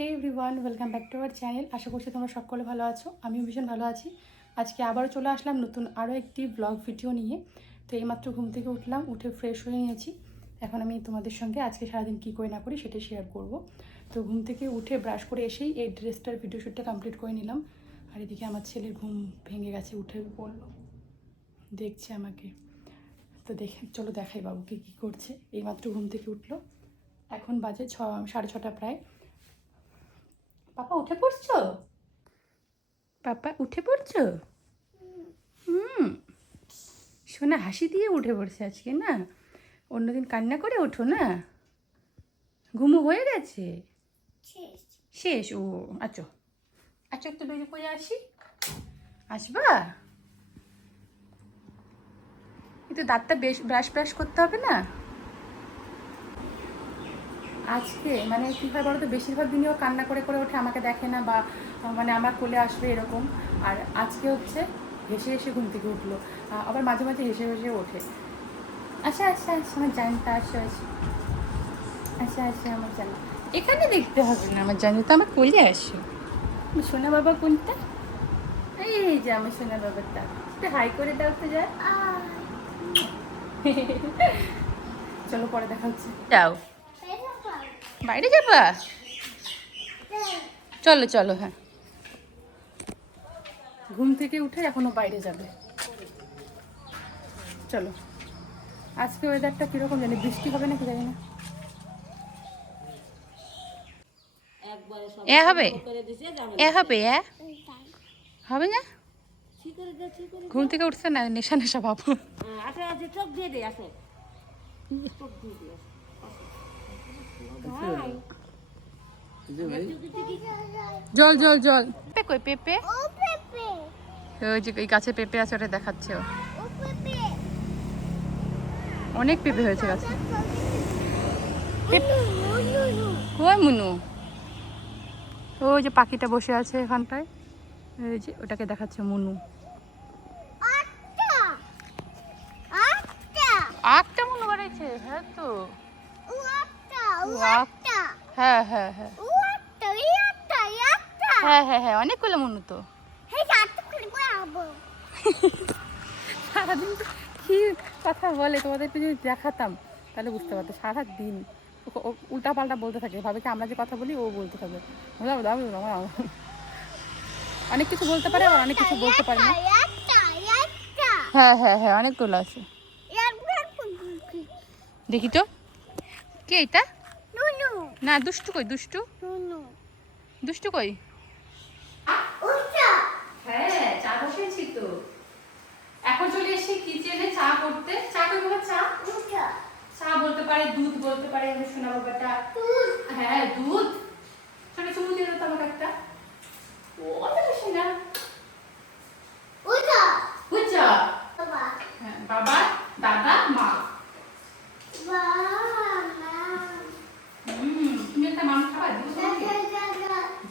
Hey everyone, welcome back to our channel. আশা করছি তোমরা সকলে ভালো আছো। আমিও ভীষণ ভালো আছি। আজকে আবারও চলে আসলাম নতুন আরও একটি ব্লগ ভিডিও নিয়ে। তো এইমাত্র ঘুম থেকে উঠলাম, উঠে ফ্রেশ হয়ে নিয়েছি। এখন আমি তোমাদের সঙ্গে আজকে সারাদিন কী করে না করি সেটা শেয়ার করব। তো ঘুম থেকে উঠে ব্রাশ করে এসেই এই ড্রেসটার ভিডিও শ্যুটটা কমপ্লিট করে নিলাম। আর এদিকে আমার ছেলের ঘুম ভেঙে গেছে, উঠে পড়লো, দেখছে আমাকে। তো চলো দেখাই বাবুকে কী করছে। এইমাত্র ঘুম থেকে উঠলো, এখন বাজে 6:30 প্রায়। পাপা উঠে পড়ছো? পাপা উঠে পড়ছো? সোনা হাসি দিয়ে উঠে পড়ছে আজকে, না অন্যদিন কান্না করে ওঠো না? ঘুমো হয়ে গেছে? শেষ? ও আচ্ছা আচ্ছা, একটু বেরিয়ে করে আসি, আসবা? কিন্তু দাঁতটা বেশ ব্রাশ করতে হবে না আজকে। মানে কী হয় বলো তো, বেশিরভাগ দিনও কান্না করে করে ওঠে, আমাকে দেখে না বা মানে আমার কোলে আসবে এরকম। আর আজকে হচ্ছে হেসে হেসে ঘুম থেকে উঠলো, আবার মাঝে মাঝে হেসে হেসে ওঠে। আচ্ছা আচ্ছা আচ্ছা, আমার জানটা আসো আসো, আচ্ছা আচ্ছা আমার জান। এখানে দেখতে হবে না, আমার জানি তো, আমার কোলে আসো। সোনা বাবা কোনটা? এই যে আমার সোনা বাবাটা, একটু হাই করে দাও তো যা। চলো পরে দেখা হচ্ছে। যাও বাইরে যাবা? চলো চলো, হ্যাঁ। ঘুম থেকে উঠে এখনো বাইরে যাবে, চলো। আজকে ওয়েদারটা কীরকম জানি, বৃষ্টি হবে নাকি জানি না। এ হবে, এ হবে, এ হবে না। ঘুম থেকে উঠছে না, নেশা নেশা ভাবো। জল জল জল। পেঁপে কই? পেঁপে ওই যে এই গাছে পেঁপে আছে, ওটা দেখাচ্ছে ও। অনেক পেঁপে হয়েছে গাছে। কই মুনু? ওই যে পাখিটা বসে আছে এখানটায়, ওই যে ওটাকে দেখাচ্ছে মুনু। আটটা মুনু বাড়াইছে, হ্যাঁ তো। হ্যাঁ হ্যাঁ হ্যাঁ হ্যাঁ হ্যাঁ হ্যাঁ, অনেকগুলো মুনু তো। সারাদিন কি কথা বলে, তোমাদেরকে যদি দেখাতাম তাহলে বুঝতে পারতো। সারাদিন উল্টা পাল্টা বলতে থাকে, ভাবে কি আমরা যে কথা বলি ও বলতে থাকে। অনেক কিছু বলতে পারে, আবার অনেক কিছু বলতে পারে না। হ্যাঁ হ্যাঁ হ্যাঁ, অনেকগুলো আছে। দেখি তো কে এটা? না, দুষ্টু কই? দুষ্টু দুষ্টু কই? হ্যাঁ, চা বসিয়েছি তো। এখন চলে এসেছি কিচেনে চা করতে। চা কই বাবা? চা চা বলতে পারে, দুধ বলতে পারে। আমি শোনা বাবাটা, হ্যাঁ দুধ। ছোট চুমু দিয়ে দাও আমাকে একটা। ও অত বেশি না। হ্যাঁ, বাবা, দাদা, মা। তুমি একটা মাম খাবা?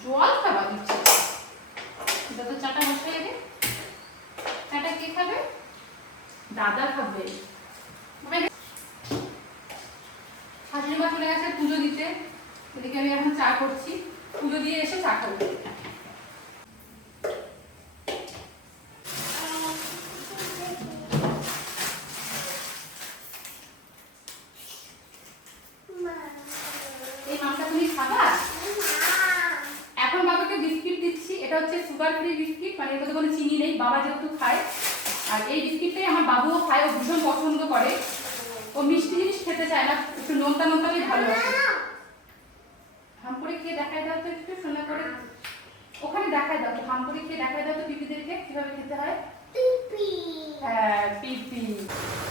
জল খাবা? দিচ্ছি যত। চাটা বসে যাবে। চাটা কে খাবে? দাদা খাবে। শাশুড়ি মা চলে গেছে পুজো দিতে, এদিকে আমি এখন চা করছি। পুজো দিয়ে এসে চা খাবো। এই মামটা তুমি খাবা? এখন বাবাকে বিস্কিট দিচ্ছি। এটা হচ্ছে সুগার ফ্রি বিস্কিট, মানে এর মধ্যে কোনো চিনি নেই। বাবা যেহেতু খায়, আর এই বিস্কিটটাই আমার বাবুও খায়, ও ভীষণ পছন্দ করে। ও মিষ্টি জিনিস খেতে চায় না, একটু নোনতা নোনতাই ভালোবাসে। হাম করে খেয়ে দেখায় দাও তো একটু, সোনা করে। ওখানে দেখায় দাও তো, হাম করে খেয়ে দেখায় দাও তো পিপিদেরকে কিভাবে খেতে হয়। হ্যাঁ পিপি।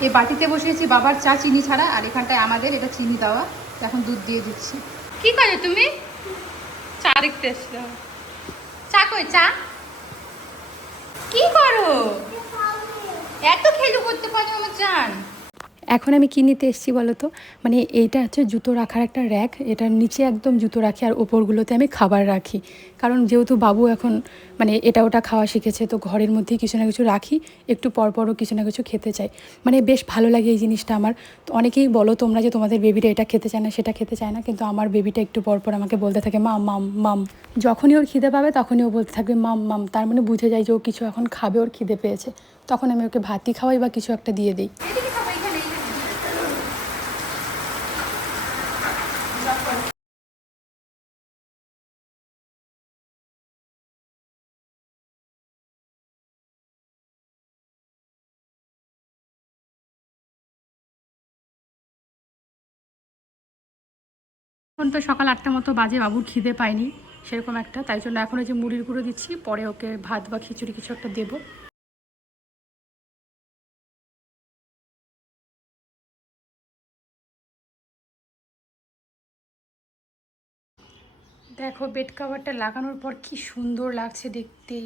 এই বাটিতে বসিয়েছি বাবার চা চিনি ছাড়া, আর এখানটায় আমাদের এটা চিনি দেওয়া। এখন দুধ দিয়ে দিচ্ছি। কি করে তুমি? চা দেখতে এসছো? চা কই? চা কি করো? এত খেলু করতে পারো আমার জান? এখন আমি কী নিতে এসেছি বলো তো, মানে এইটা হচ্ছে জুতো রাখার একটা র্যাক, এটার নিচে একদম জুতো রাখি আর ওপরগুলোতে আমি খাবার রাখি। কারণ যেহেতু বাবু এখন মানে এটা ওটা খাওয়া শিখেছে, তো ঘরের মধ্যেই কিছু না কিছু রাখি, একটু পরপরও কিছু না কিছু খেতে চাই। মানে বেশ ভালো লাগে এই জিনিসটা আমার। তো অনেকেই বলো তোমরা যে তোমাদের বেবিটা এটা খেতে চায় না সেটা খেতে চায় না, কিন্তু আমার বেবিটা একটু পরপর আমাকে বলতে থাকে মাম মাম মাম। যখনই ওর খিদে পাবে তখনই ও বলতে থাকবে মাম মাম, তার মানে বুঝে যায় যে ও কিছু এখন খাবে, ওর খিদে পেয়েছে। তখন আমি ওকে ভাতই খাওয়াই বা কিছু একটা দিয়ে দিই। এখন তো সকাল 8টার মতো বাজে, বাবুর খিদে পায়নি সেরকম একটা, তাই জন্য এখন ওই যে মুড়ির গুঁড়ো দিচ্ছি, পরে ওকে ভাত বা খিচুড়ি কিছু একটা দেবো। দেখো বেড কাভারটা লাগানোর পর কি সুন্দর লাগছে দেখতে,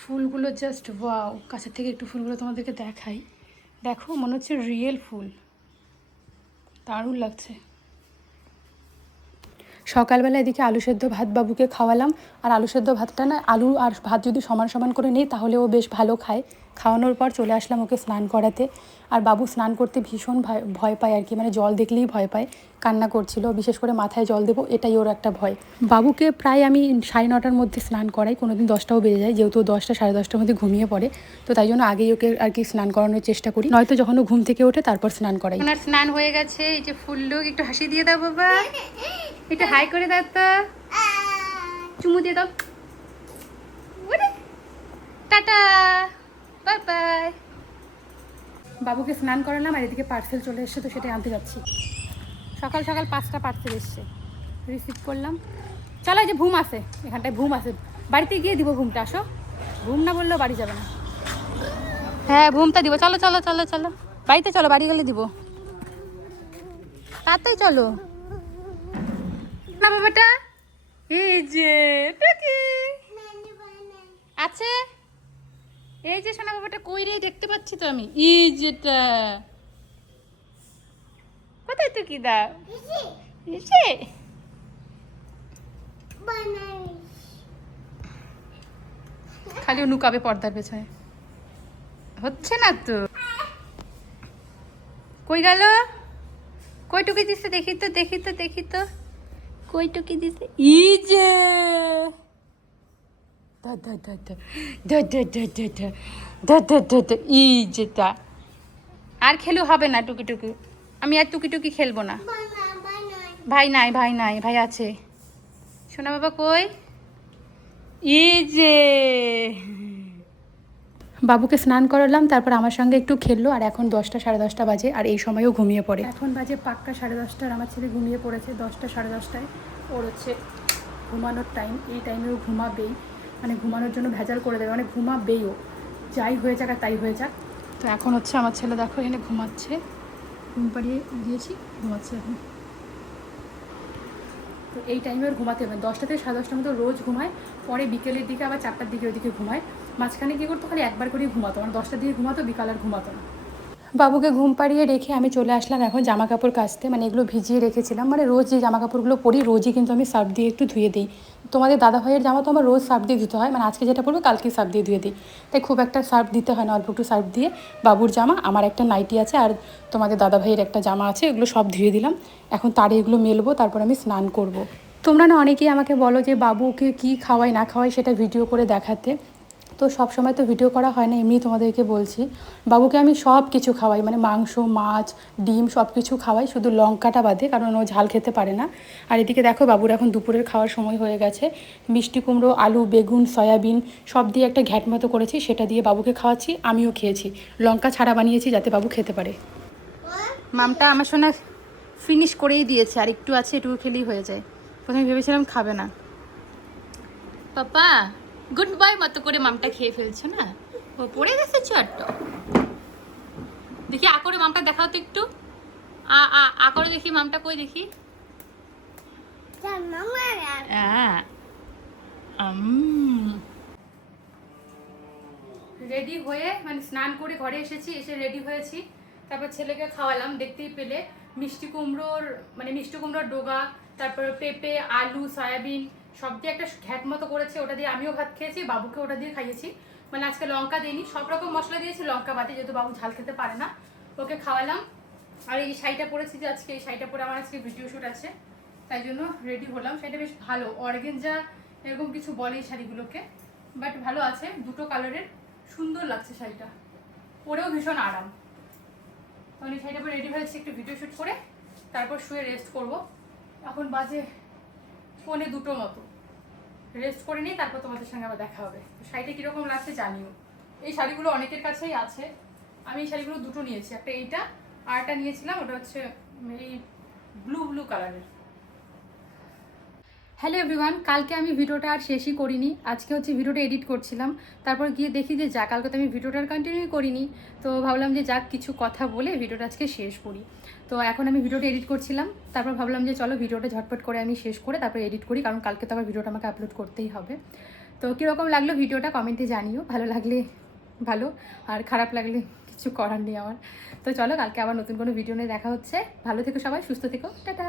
ফুলগুলো জাস্ট ওয়াও। কাছের থেকে একটু ফুলগুলো তোমাদেরকে দেখাই, দেখো মনে হচ্ছে রিয়েল ফুল, দারুণ লাগছে। সকালবেলা এদিকে আলু সেদ্ধ ভাত বাবুকে খাওয়ালাম, আর আলু সেদ্ধ ভাতটা না, আলু আর ভাত যদি সমান সমান করে নিই তাহলে ও বেশ ভালো খায়। খাওয়ানোর পর চলে আসলাম ওকে স্নান করাতে। আর বাবু স্নান করতে ভীষণ ভয় পায় আর কি, মানে জল দেখলেই ভয় পায়, কান্না করছিল, বিশেষ করে মাথায় জল দেবো এটাই ওর একটা ভয়। বাবুকে প্রায় আমি 9:30টার মধ্যে স্নান করাই, কোনো দিন 10টাও বেজে যায়, যেহেতু 10টা 10:30টার মধ্যে ঘুমিয়ে পড়ে, তো তাই জন্য আগেই ওকে আর কি স্নান করানোর চেষ্টা করি, নয়তো যখন ও ঘুম থেকে ওঠে তারপর স্নান করাই। ওনার স্নান হয়ে গেছে, এই যে ফুল লোক, একটু হাসি দিয়ে দাও বাবা, একটু হাই করে দাও তো, চুমু দিয়ে দাও, টাটা, বাই বাই। বাবুকে স্নান করালাম আর এদিকে পার্সেল চলে এসছে, তো সেটাই আনতে যাচ্ছি। সকাল সকাল 5টা পার্সেল এসছে, রিসিভ করলাম। চলো, যে ঘুম আসে, এখানটায় ঘুম আসে, বাড়িতে গিয়ে দিব ঘুমটা, আসো। ঘুম না বললেও বাড়ি যাবে না। হ্যাঁ ঘুমটা দিব, চলো চলো চলো চলো, বাড়িতে চলো, বাড়ি গেলে দিব, তাতেই চলো না বাবাটা। এই যে টুকি আছে, এই যে সোনা বাবাটা কই রে, দেখতে পাচ্ছি তো আমি, এই যেটা কোথায় টুকি দা, এসে খালি ও নুকাবে পর্দার পেছনে, হচ্ছে না তো। কই গেল, কই টুকি দিছে, দেখি তো দেখি তো দেখি তো, কই টুকি দিছে, ই যে ই যেটা। আর খেলু হবে না টুকি টুকি, আমি আর টুকি টুকি খেলবো না। ভাই নাই, ভাই নাই, ভাই আছে। সোনা বাবা কই, ই যে। বাবুকে স্নান করালাম, তারপর আমার সঙ্গে একটু খেললো, আর এখন 10টা 10:30 বাজে, আর এই সময়ও ঘুমিয়ে পড়ে। এখন বাজে পাক্কা 10:30, আমার ছেলে ঘুমিয়ে পড়েছে 10টা 10:30টায়। ওর হচ্ছে ঘুমানোর টাইম, এই টাইমেও ঘুমাবেই, মানে ঘুমানোর জন্য ভেজাল করে দেবে, মানে ঘুমাবেইও, যাই হয়ে যাক আর তাই হয়ে যাক। তো এখন হচ্ছে আমার ছেলে দেখো এখানে ঘুমাচ্ছে, ঘুম পাড়িয়ে দিয়েছি, ঘুমাচ্ছে এখন। তো এই টাইমে ওর ঘুমাতে হবে, 10টা থেকে 10:30টার মতো রোজ ঘুমায়, পরে বিকেলের দিকে আবার 4টার দিকে ওইদিকে ঘুমায়। মাঝখানে কী করতো, খালি একবার করেই ঘুমাতো, মানে 10টার দিকে ঘুমাতো, বিকাল আর ঘুমাতো না। বাবুকে ঘুম পাড়িয়ে রেখে আমি চলে আসলাম এখন জামা কাপড় কাচতে, মানে এগুলো ভিজিয়ে রেখেছিলাম, মানে রোজ যে জামা কাপড়গুলো পরি রোজই কিন্তু আমি সার্ফ দিয়ে একটু ধুয়ে দিই। তোমাদের দাদা ভাইয়ের জামা তো আমার রোজ সার্ফ দিয়ে ধুতে হয়, মানে আজকে যেটা পরবো কালকে সার্ফ দিয়ে ধুয়ে দিই, তাই খুব একটা সার্ফ দিতে হয় না, অল্প একটু সার্ফ দিয়ে বাবুর জামা, আমার একটা নাইটি আছে আর তোমাদের দাদা ভাইয়ের একটা জামা আছে, এগুলো সব ধুয়ে দিলাম। এখন তারে এগুলো মেলবো, তারপর আমি স্নান করব। তোমরা না অনেকেই আমাকে বলো যে বাবুকে কী খাওয়াই না খাওয়াই সেটা ভিডিও করে দেখাতে, তো সব সময় তো ভিডিও করা হয় না, এমনি তোমাদেরকে বলছি। বাবুকে আমি সব কিছু খাওয়াই, মানে মাংস মাছ ডিম সব কিছু খাওয়াই, শুধু লঙ্কাটা বাদে, কারণ ও ঝাল খেতে পারে না। আর এদিকে দেখো বাবুর এখন দুপুরের খাওয়ার সময় হয়ে গেছে, মিষ্টি কুমড়ো আলু বেগুন সয়াবিন সব দিয়ে একটা ঘ্যাট মতো করেছি, সেটা দিয়ে বাবুকে খাওয়াচ্ছি, আমিও খেয়েছি, লঙ্কা ছাড়া বানিয়েছি যাতে বাবু খেতে পারে। মামটা আমার সঙ্গে ফিনিশ করেই দিয়েছে, আর একটু আছে, এটুকু খেলেই হয়ে যায়। প্রথমে ভেবেছিলাম খাবে না, পাপা গুড বাই মতো করে মামটা খেয়ে ফেলছো না, ও পড়ে গেছে চট্ট। দেখি আ করে মামটা দেখাও তো একটু, আ আ আ করে দেখি মামটা, কই দেখি, রেডি হয়ে মানে স্নান করে ঘরে এসেছি, এসে রেডি হয়েছি, তারপর ছেলেকে খাওয়ালাম, দেখতেই পেলে মিষ্টি কুমড়োর ডোগা, তারপর পেঁপে, আলু, সয়াবিন সব দিয়ে একটা ঘ্যাট মতো করেছে, ওটা দিয়ে আমিও ভাত খেয়েছি, বাবুকে ওটা দিয়ে খাইয়েছি। মানে আজকে লঙ্কা দিইনি, সব রকম মশলা দিয়েছি, লঙ্কা বাদে, যেহেতু বাবু ঝাল খেতে পারে না। ওকে খাওয়ালাম। আর এই শাড়িটা পরেছি যে আজকে, এই শাড়িটা পরে আমার আজকে ভিডিও শ্যুট আছে, তাই জন্য রেডি হলাম। শাড়িটা বেশ ভালো, অর্গেঞ্জা এরকম কিছু বলে এই শাড়িগুলোকে, বাট ভালো আছে, দুটো কালারের, সুন্দর লাগছে শাড়িটা, পরেও ভীষণ আরাম। তখন এই শাড়িটা পরে রেডি হয়েছে, একটু ভিডিও শ্যুট করে তারপর শুয়ে রেস্ট করব। এখন বাজে 1:45 মতো, রেস্ট করে নিই, তারপর তোমাদের সঙ্গে আবার দেখা হবে। শাড়িটা কীরকম লাগছে জানিও। এই শাড়িগুলো অনেকের কাছেই আছে, আমি এই শাড়িগুলো দুটো নিয়েছি, একটা এইটা আর একটা নিয়েছিলাম, ওটা হচ্ছে এই ব্লু কালারের। হ্যালো এভরিওয়ান, কালকে আমি ভিডিওটা আর শেষই করিনি, আজকে হচ্ছে ভিডিওটা এডিট করছিলাম, তারপর গিয়ে দেখি যে যা কালকে তো আমি ভিডিওটার কন্টিনিউ করিনি, তো ভাবলাম যে যাক কিছু কথা বলে ভিডিওটা আজকে শেষ করি। তো এখন আমি ভিডিওটা এডিট করছিলাম, তারপর ভাবলাম যে চলো ভিডিওটা ঝটপট করে আমি শেষ করে তারপর এডিট করি, কারণ কালকে তো আবার ভিডিওটা আমাকে আপলোড করতেই হবে। তো কীরকম লাগলো ভিডিওটা কমেন্টে জানিও, ভালো লাগলে ভালো, আর খারাপ লাগলে কিছু করার নেই আমার। তো চলো কালকে আবার নতুন কোনো ভিডিও নিয়ে দেখা হচ্ছে, ভালো থেকো সবাই, সুস্থ থেকো, টাটা।